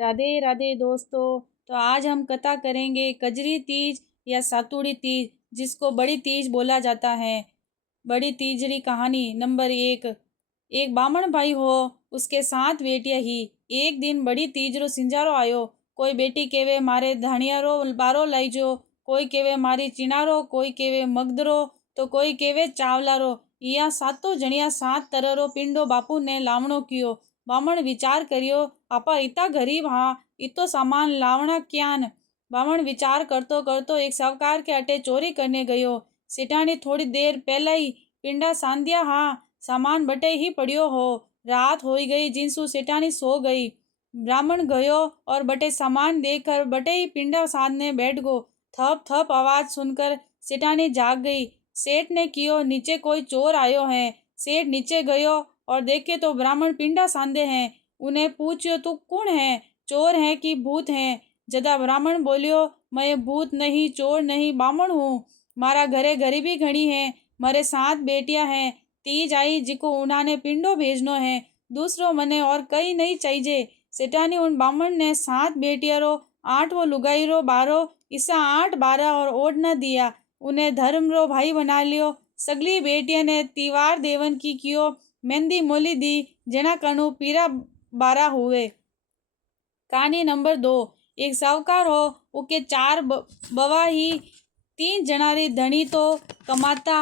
राधे राधे दोस्तों। तो आज हम कथा करेंगे कजरी तीज या सातुड़ी तीज, जिसको बड़ी तीज बोला जाता है। बड़ी तीजरी कहानी नंबर 1। एक बामण भाई हो, उसके 7 बेटियां ही। एक दिन बड़ी तीजरो सिंजारो आयो। कोई बेटी केवे मारे धाणियारो बारो लाईजो, कोई केवे मारी चिनारो, कोई केवे मगदरो, तो कोई केवे चावलारो। या सातों जणिया 7 तरह पिंडो बापू ने लावणो कियो। बामण विचार करियो, आपा इतना गरीब हाँ, इतो सामान लावना क्यान। बामण विचार करतो करतो एक सावकार के अटे चोरी करने गयो। सेठानी थोड़ी देर पहले ही पिंडा सांधिया हाँ, सामान बटे ही पड़ियो हो। रात हो गई, जिनसु सेठानी सो गई। ब्राह्मण गयो और बटे सामान देकर बटे ही पिंडा साधने बैठ गो। थप थप आवाज सुनकर सेठानी जाग गई। सेठ ने कियो, नीचे कोई चोर आयो है। सेठ नीचे गयो और देखे तो ब्राह्मण पिंडा सांधे हैं। उन्हें पूछ्यो, तू कौन है, चोर है कि भूत है। जदा ब्राह्मण बोलियो, मैं भूत नहीं, चोर नहीं, बामण हूँ। मारा घरे गरीबी घणी है। मारे 7 बेटियां हैं। तीज आई जिको उन्होंने पिंडो भेजनो है। दूसरो मने और कई नहीं चाहिए। सेठानी उन बामण ने 7 बेटियां रो 8 लुगाई रो 12 इसा 8 12 और ओढ़ न दिया। उन्हें धर्म रो भाई बना लियो। सगली बेटिया ने तिवार देवन की कियो, मेहंदी मोली दी, जना कणु पीरा 12 हुए। कहानी नंबर 2। एक साहूकार हो, उके 4 बवा ही। 3 जनारी धनी तो कमाता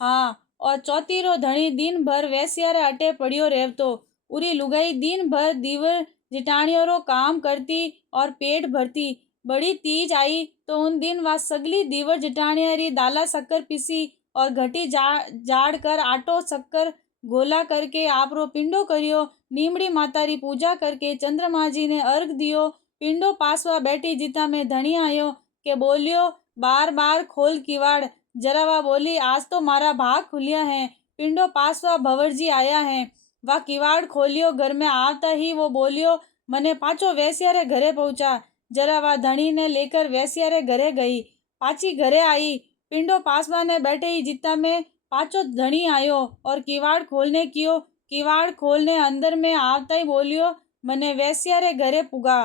हाँ, और चौथी रो धनी दिन भर वैश्यारे अटे पड़ियो रहतो। उरी लुगाई दिन भर दीवर जिटाणियों रो काम करती और पेट भरती। बड़ी तीज आई तो उन दिन वह सगली दीवर जिटाणियारी दाला शक्कर पीसी और घटी जाड़ कर आटो शक्कर गोला करके आपरो पिंडो करियो। नीमड़ी माता री पूजा करके चंद्रमा जी ने अर्घ दियो। पिंडो पासवा बैठी जिता में धनी आयो के बोलियो, बार बार खोल किवाड़। जरावा बोली, आज तो मारा भाग खुलिया है। पिंडो पासवा भंवर जी आया है। वह किवाड़ खोलियो। घर में आवता ही वो बोलियो, मने पाचो वैश्यारे घरे पहुंचा। जरावा धनी ने लेकर वैश्यारे घरे गई। पाची घरे आई। पिंडो पासवा ने बैठे ही जिता में पाचो धनी आयो और किवाड़ खोलने कियो। किवाड़ खोलने अंदर में आवता ही बोलियो, मने वैश्यारे घरे पुगा।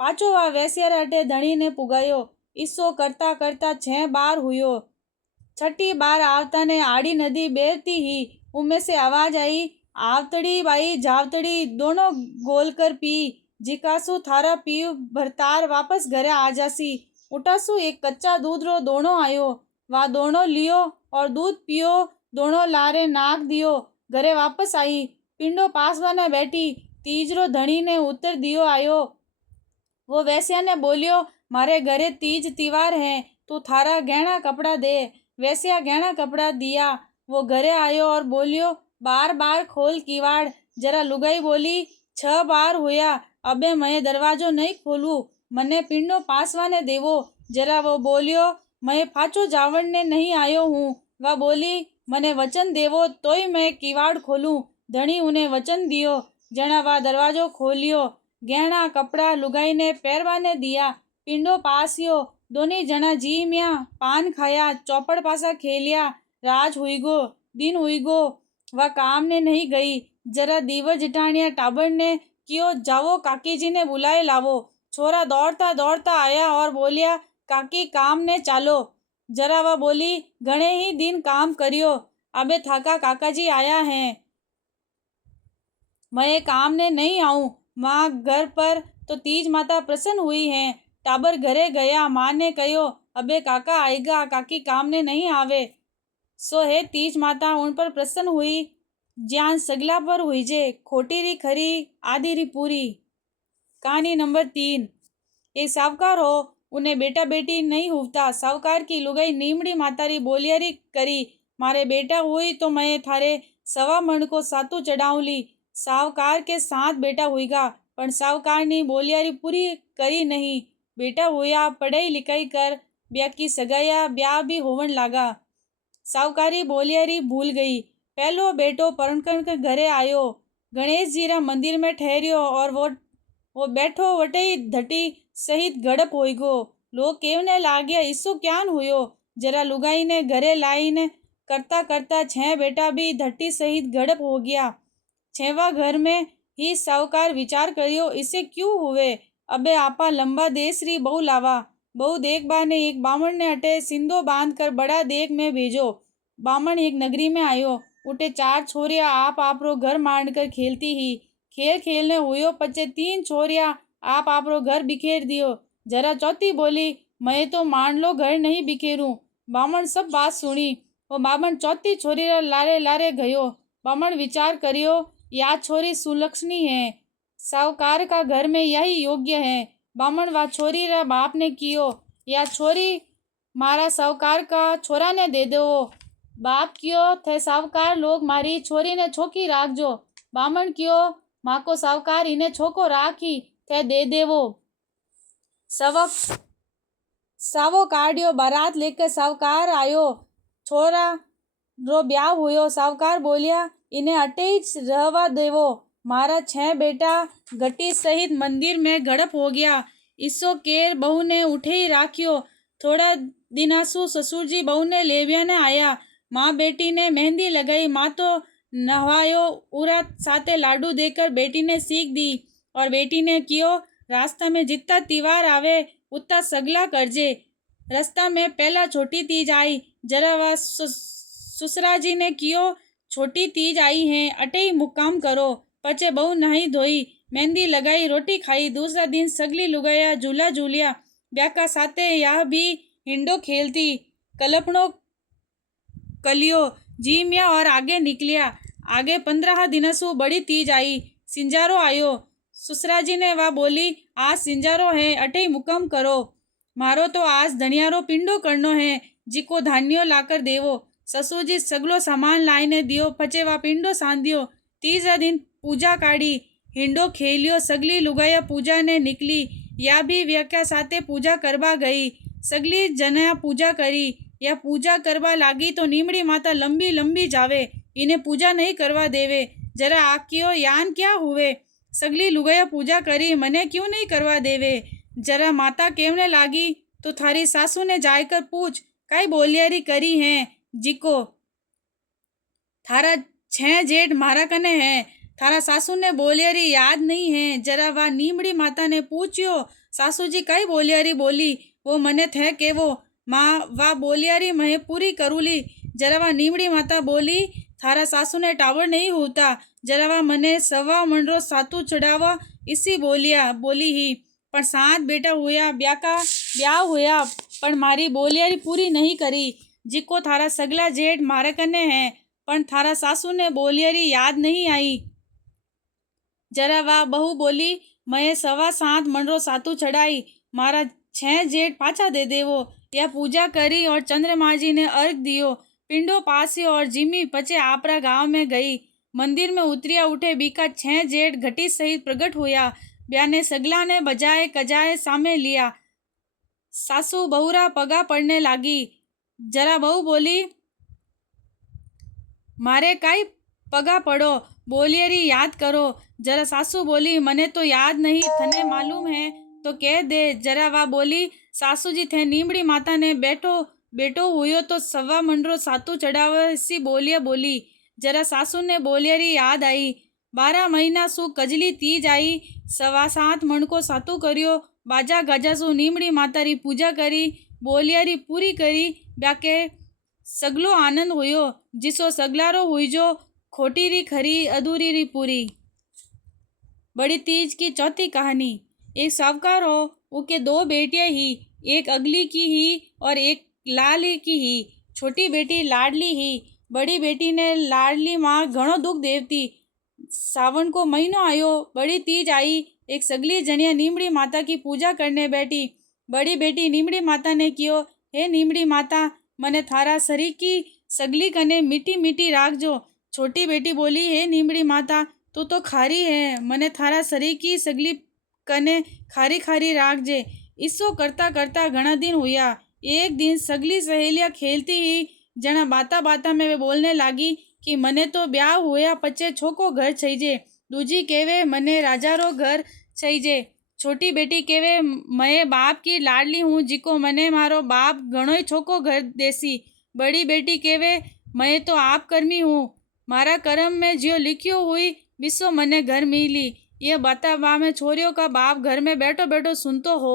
पाचो वा वैश्यारे अटे धनी ने पुगायो। इस्सो करता करता 6 बार हुयो। छठी बार आवता ने आड़ी नदी बेरती ही उनमें से आवाज आई, आवतड़ी बाई जावतड़ी दोनों गोल कर पी। जिकासु थारा पीव भरतार वापस घरे आ जासी। उठासु एक कच्चा दूध रो दोनों आयो। वा दोनों लियो और दूध पियो। दोनों लारे नाक दियो। घरे वापस आई। पिंडो पासवा ने बैठी। तीजरो धनी ने उत्तर दियो आयो। वो वैश्या ने बोलियो, मारे घरे तीज तिवार है, तू थारा गहना कपड़ा दे। वैश्या गहना कपड़ा दिया। वो घरे आयो और बोलियो, बार बार खोल किवाड़। जरा लुगाई बोली, 6 बार हुआ, अबे मैं दरवाजो नहीं खोलू, मने पिंडो पासवा ने देवो। जरा वो बोलियो, मैं पाछो जावड़ ने नहीं आयो हूँ। वह बोली, मने वचन देवो तोय मैं किवाड़ खोलूं। धनी उन्हें वचन दियो। जना वा दरवाजो खोलियो। गहना कपड़ा लुगाई ने पैरवा ने दिया। पिंडो पासियो। दोनी जना जीम्या, पान खाया, चौपड़ पासा खेलिया। राज हुई गो, दिन हुई गो। वह काम ने नहीं गई। जरा दीवर जिटानिया टाबर ने कियो, जाओ काकी जी ने बुलाए लावो। छोरा दौड़ता दौड़ता आया और बोलिया, काकी काम ने चालो। जरा वह बोली, घणे ही दिन काम करियो, अबे थाका काका जी आया है, मैं काम ने नहीं आऊं। माँ घर पर तो तीज माता प्रसन्न हुई है। टाबर घरे गया। माँ ने कहो, अबे काका आएगा, काकी काम ने नहीं आवे। सो है तीज माता उन पर प्रसन्न हुई। ज्ञान सगला पर हुई जे, खोटी री खरी आधी री पूरी। कहानी नंबर 3। एक सावकार हो, उन्हें बेटा बेटी नहीं हुवता। सावकार की लुगाई नीमड़ी माता री बोलियारी करी, मारे बेटा हुई तो मैं थारे 1.25 मण को सातू चढ़ाऊली। सावकार के 7 बेटा हुईगा, पण सावकार नी बोलियारी पूरी करी नहीं। बेटा हुआ, पढ़ाई लिखाई कर, ब्याह की सगाया ब्याह भी होवन लागा। सावकारी बोलियारी भूल गई। पहलो बेटो परणकण के घरे आयो। गणेश जी रा मंदिर में ठहरियो और वो बैठो वटे ही धटी सहित गड़प होई गो। लोग केवने लाग्या, इसो क्यान हुयो। जरा लुगाई ने घरे लाइन करता करता 6 बेटा भी धटी सहित गड़प हो गया। 6वां घर में ही साहूकार विचार करियो, इसे क्यों हुए। अबे आपा लंबा देश री बहु लावा। बहु देखबा ने एक बामण ने अटे सिंधो बांध कर बड़ा देख में भेजो। बामण एक नगरी में आयो। उठे 4 छोरिया आप आपरो घर मांड कर खेलती ही। खेल खेलने हुयो पचे 3 छोरिया आप आपरो घर बिखेर दियो। जरा चौथी बोली मैं तो मान लो घर नहीं बिखेरूं। बामण सब बात सुनी। वो बामण चौथी छोरी रा लारे लारे गयो। बामण विचार करियो या छोरी सुलक्षणी है, साहूकार का घर में यही योग्य है। बामण वा छोरी रा बाप ने कियो या छोरी मारा साहूकार का छोरा ने दे दो। बाप कियो थे साहूकार लोग मारी छोरी ने छोकी राखजो। बामण कियो माको साहूकार इने छोको राखी थे दे देवो। सावो काढ़ियो बारात लेकर साहूकार आयो। छोरा रो ब्याह हुयो। साहूकार बोलिया इन्हें अटे ही रहवा देवो। मारा 6 बेटा घटी सहित मंदिर में गड़प हो गया। इसो केर बहू ने उठे ही राखियो। थोड़ा दिनासु ससुर जी बहू ने लेविया ने आया। माँ बेटी ने मेहंदी लगाई। माँ तो नहवायो। उरा साथे लाडू देकर बेटी ने सीख दी और बेटी ने कियो रास्ता में जितना त्योहार आवे उतना सगला करजे। रास्ता में पहला छोटी तीज आई। जरा वा ससुरा जी ने कियो छोटी तीज आई है अटे ही मुकाम करो। पचे बहु नहाई धोई मेहंदी लगाई रोटी खाई। दूसरा दिन सगली लुगाया झूला झूलिया। ब्याका साथे यह भी हिंडो खेलती कलपणो कलियो जीमिया और आगे निकलिया। आगे 15 दिनसु बड़ी तीज आई। सिंजारो आयो। ससुरा जी ने वा बोली आज सिंजारो है अटे ही मुकाम करो। मारो तो आज धनियारो पिंडो करनो है जिको धान्यो लाकर देवो। ससुर जी सगलो सामान लाईने दियो। पचे वा पिंडो सांधियो। तीसरा दिन पूजा काढ़ी हिंडो खेलियो। सगली लुगाया पूजा ने निकली। या भी व्याख्या साथे पूजा करवा गई। सगली जनाया पूजा करी। या पूजा करवा लागी तो नीमड़ी माता लंबी लंबी जावे इन्हें पूजा नहीं करवा देवे। जरा आकियो यान क्या हुए। सगली लुगाया पूजा करी मने क्यों नहीं करवा देवे। जरा माता केवने लागी तो थारी सासू ने जाकर पूछ काई बोलियारी करी है जिको थारा 6 जेठ मारा कने है। थारा सासू ने बोलियारी याद नहीं है। जरा वा नीमड़ी माता ने पूछियो सासू जी काई बोलियारी बोली वो मने थे के वो माँ वा बोलियारी मैं पूरी करूली। जरा वा नीमड़ी माता बोली थारा सासू ने टावर नहीं होता। जरा वा मने 1.25 मंडरो सातू चढ़ावा इसी बोली ही पर 7 बेटा हुआ ब्याह हुआ पर मारी बोलियारी पूरी नहीं करी जिको थारा सगला जेठ मारे कने है पर थारा सासू ने बोलियारी याद नहीं आई। जरा वा बहू बोली मैं 7.25 मंडरो सातू चढ़ाई मारा 6 जेठ पाछा दे देवो। या पूजा करी और चंद्रमा जी ने अर्घ दियो। पिंडो पासी और जिमी पचे आपरा गांव में गई। मंदिर में उतरिया उठे बीका 6 जेठ घटी सहित प्रगट हुआ। ब्याने सगला ने बजाए कजाए सामे लिया। सासू बहुरा पगा पड़ने लागी। जरा बहू बोली मारे काई पगा पड़ो बोलियरी याद करो। जरा सासू बोली मने तो याद नहीं थने मालूम है तो कह दे। जरा वा बोली सासू जी थे नीमड़ी माता ने बेटो हुयो तो 1.25 मंडरो सातू चढ़ावे इसी बोली। जरा सासू ने बोलियरी याद आई। 12 महीना सु कजली तीज आई। 7.25 मण को सातू करियो। बाजा गाजा सु नीमड़ी माता री पूजा करी बोलियारी पूरी करी। ब्याके सगलो आनंद हुयो जिसो सगलारो हुईजो खोटी री खरी अधूरी री पूरी। बड़ी तीज की चौथी कहानी। एक साहूकार हो उसके 2 बेटियां ही, एक अगली की ही और एक लाली की ही। छोटी बेटी लाडली ही। बड़ी बेटी ने लाडली माँ घणो दुख देवती। सावन को महीनो आयो बड़ी तीज आई। एक सगली जनिया नीमड़ी माता की पूजा करने बैठी। बड़ी बेटी नीमड़ी माता ने कियो हे नीमड़ी माता मने थारा सरी की सगली कने मीठी मीठी राखजो। छोटी बेटी बोली हे नीमड़ी माता तू तो खारी है मने थारा सरी की सगली कने खारी खारी राखजे। इसो करता करता घना दिन हुआ। एक दिन सगली सहेलियां खेलती ही जना बाता बाता में वे बोलने लागी कि मने तो ब्याह हुआ पचे छोको घर छईजे। दूजी केवे मने राजारो घर छईजे। छोटी बेटी केवे मैं बाप की लाडली हूँ जिको मने मारो बाप घणो ही छोको घर देसी। बड़ी बेटी केवे मैं तो आप कर्मी हूँ मारा कर्म में जियो लिखियो हुई बिसो मने घर मिली। ये बता बा में छोरियों का बाप घर में बैठो बैठो सुनतो हो।